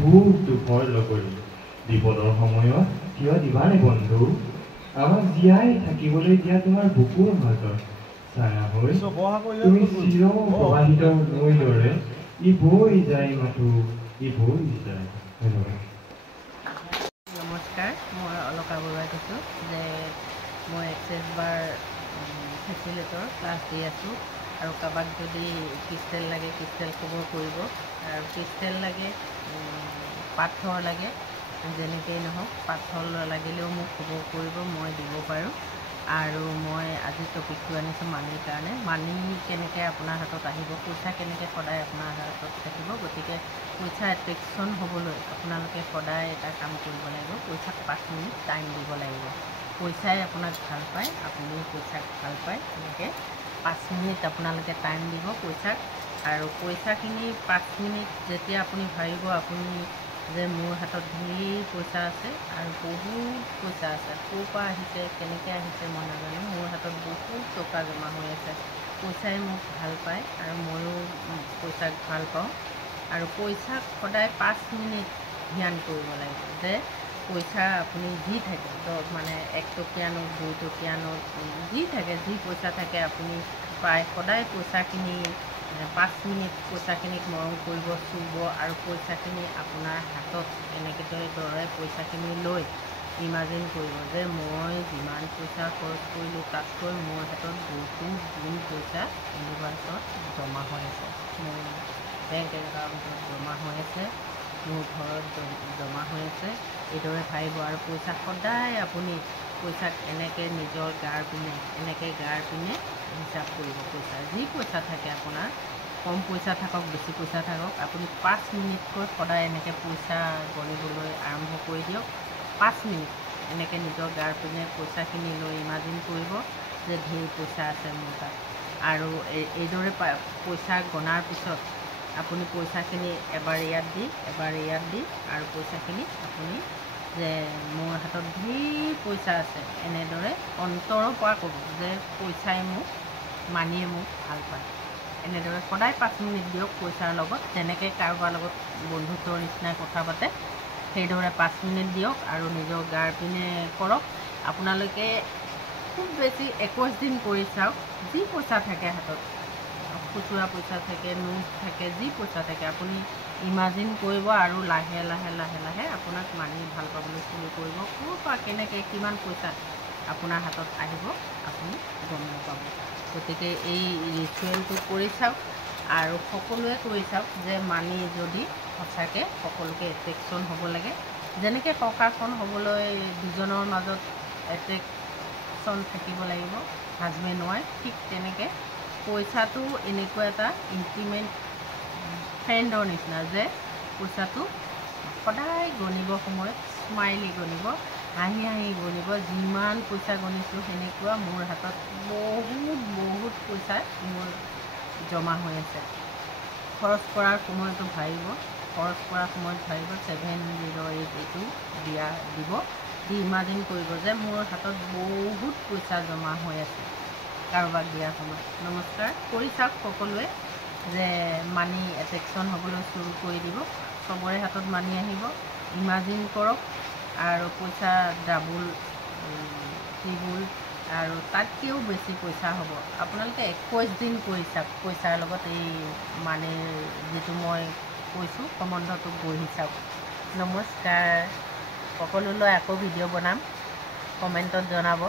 খুব দুখৰ লগৰী বিপদৰ সময়ত কিয় দিবানে বন্ধু আমাক জীয়াই থাকিবলৈ দিয়া তোমাৰ বুকুৰ মাজত ছায়া হৈ তুমি চিৰ প্ৰবাহিত নৈৰ দৰে ই বৈ যায় মাথো ই বৈ যায় ধন্যবাদ নমস্কাৰ মই অলকা বৰুৱাই কৈছোঁ যে মই এক্সেছ বাৰ ফেচিলেটৰ ক্লাছ দি আছোঁ আৰু কাৰোবাক যদি ক্ৰিষ্টেল লাগে ক্ৰিষ্টেল খবৰ কৰিব আৰু ক্ৰিষ্টেল লাগে পাথৰ লাগে যেনেকেই নহওক পাথৰ লাগিলেও মোক খবৰ কৰিব মই দিব পাৰোঁ আৰু মই আজি টপিকটো আনিছোঁ মানিৰ কাৰণে মানি কেনেকৈ আপোনাৰ হাতত আহিব পইচা কেনেকৈ সদায় আপোনাৰ হাতত থাকিব গতিকে পইচা এট্ৰেকশ্যন হ'বলৈ আপোনালোকে সদায় এটা কাম কৰিব লাগিব পইচাক 5 মিনিট টাইম দিব লাগিব পইচাই আপোনাক ভাল পায় আপুনি পইচাক ভাল পায় এনেকৈ 5 মিনিট আপোনালোকে টাইম দিব পইচাক আৰু পইচাখিনি 5 মিনিট যেতিয়া আপুনি ভাবিব আপুনি যে মোৰ হাতত ধেৰ পইচা আছে আৰু বহুত পইচা আছে ক'ৰ পৰা আহিছে কেনেকৈ আহিছে মই নাজানো মোৰ হাতত বহুত টকা জমা হৈ আছে পইচাই মোক ভাল পায় আৰু ময়ো পইচাক ভাল পাওঁ আৰু পইচাক সদায় 5 মিনিট ধ্যান কৰিব লাগিব যে পইচা আপুনি যি থাকে মানে 1 টকীয়া নোট 2 টকীয়া নোট যি থাকে যি পইচা থাকে আপুনি প্ৰায় সদায় পইচাখিনি 5 মিনিট পইচাখিনিক মৰম কৰিব চুব আৰু পইচাখিনি আপোনাৰ হাতত এনেকৈ দৰে পইচাখিনি লৈ ইমাজিন কৰিব যে মই যিমান পইচা খৰচ কৰিলোঁ তাতকৈ মোৰ হাতত বহুত গুণ পইচা ইউনিভাৰ্চত জমা হৈ আছে মোৰ বেংক একাউণ্টত জমা হৈ আছে মোৰ ঘৰত জমা হৈ আছে এইদৰে ভাবিব আৰু পইচা সদায় আপুনি পইচাক এনেকৈ নিজৰ গাৰ পিনে এনেকৈ গাৰ পিনে হিচাপ কৰিব পইচা যি পইচা থাকে আপোনাৰ কম পইচা থাকক বেছি পইচা থাকক আপুনি 5 মিনিটকৈ সদায় এনেকৈ পইচা গণিবলৈ আৰম্ভ কৰি দিয়ক 5 মিনিট এনেকৈ নিজৰ গাৰ পিনে পইচাখিনি লৈ ইমাজিন কৰিব যে ধেৰ পইচা আছে মোৰ তাত আৰু এইদৰে পইচা গণাৰ পিছত আপুনি পইচাখিনি এবাৰ ইয়াত দি আৰু পইচাখিনি আপুনি যে মোৰ হাতত ধেৰ পইচা আছে এনেদৰে অন্তৰৰ পৰা ক'ব যে পইচাই মোক মানিয়ে মোক ভাল পায় এনেদৰে সদায় 5 মিনিট দিয়ক পইচাৰ লগত যেনেকৈ কাৰোবাৰ লগত বন্ধুত্বৰ নিচিনা কথা পাতে সেইদৰে 5 মিনিট দিয়ক আৰু নিজৰ গাৰ পিনে কৰক আপোনালোকে খুব বেছি 21 দিন কৰি চাওক যি পইচা থাকে হাতত খুচুৰা পইচা থাকে নোট থাকে যি পইচা থাকে আপুনি ইমাজিন কৰিব আৰু লাহে লাহে লাহে লাহে আপোনাক মানি ভাল পাবলৈ শুৰু কৰিব ক'ৰ পৰা কেনেকৈ কিমান পইচা আপোনাৰ হাতত আহিব আপুনি গম নাপাব গতিকে এই ৰিচুৱেলটো কৰি চাওক আৰু সকলোৱে কৰি চাওক যে মানি যদি সঁচাকৈ সকলোকে এট্ৰেকশ্যন হ'ব লাগে যেনেকৈ টকাখন হ'বলৈ দুজনৰ মাজত এট্ৰেকশ্যন থাকিব লাগিব হাজবেণ্ড ৱাইফ ঠিক তেনেকৈ পইচাটো এনেকুৱা এটা ইণ্টিমেট ফ্ৰেণ্ডৰ নিচিনা যে পইচাটো সদায় গণিব সময়ত স্মাইলি গণিব হাঁহি হাঁহি গণিব যিমান পইচা গণিছোঁ সেনেকুৱা মোৰ হাতত বহুত পইচা মোৰ জমা হৈ আছে খৰচ কৰাৰ সময়তো ভাবিব 7008 দিব দি ইমাজিন কৰিব যে মোৰ হাতত বহুত পইচা জমা হৈ আছে কাৰোবাক দিয়াৰ সময়ত নমস্কাৰ কৰি চাওক সকলোৱে যে মানি এট্ৰেকশ্যন হ'বলৈ শুৰু কৰি দিব চবৰে হাতত মানি আহিব ইমাজিন কৰক আৰু পইচা ডাবুল ত্ৰিবুল আৰু তাতকৈও বেছি পইচা হ'ব আপোনালোকে 21 দিন কৰি চাওক পইচাৰ লগত এই মানিৰ যিটো মই কৈছোঁ সম্বন্ধটো গঢ়ি চাওক নমস্কাৰ সকলোলৈ আকৌ ভিডিঅ' বনাম কমেণ্টত জনাব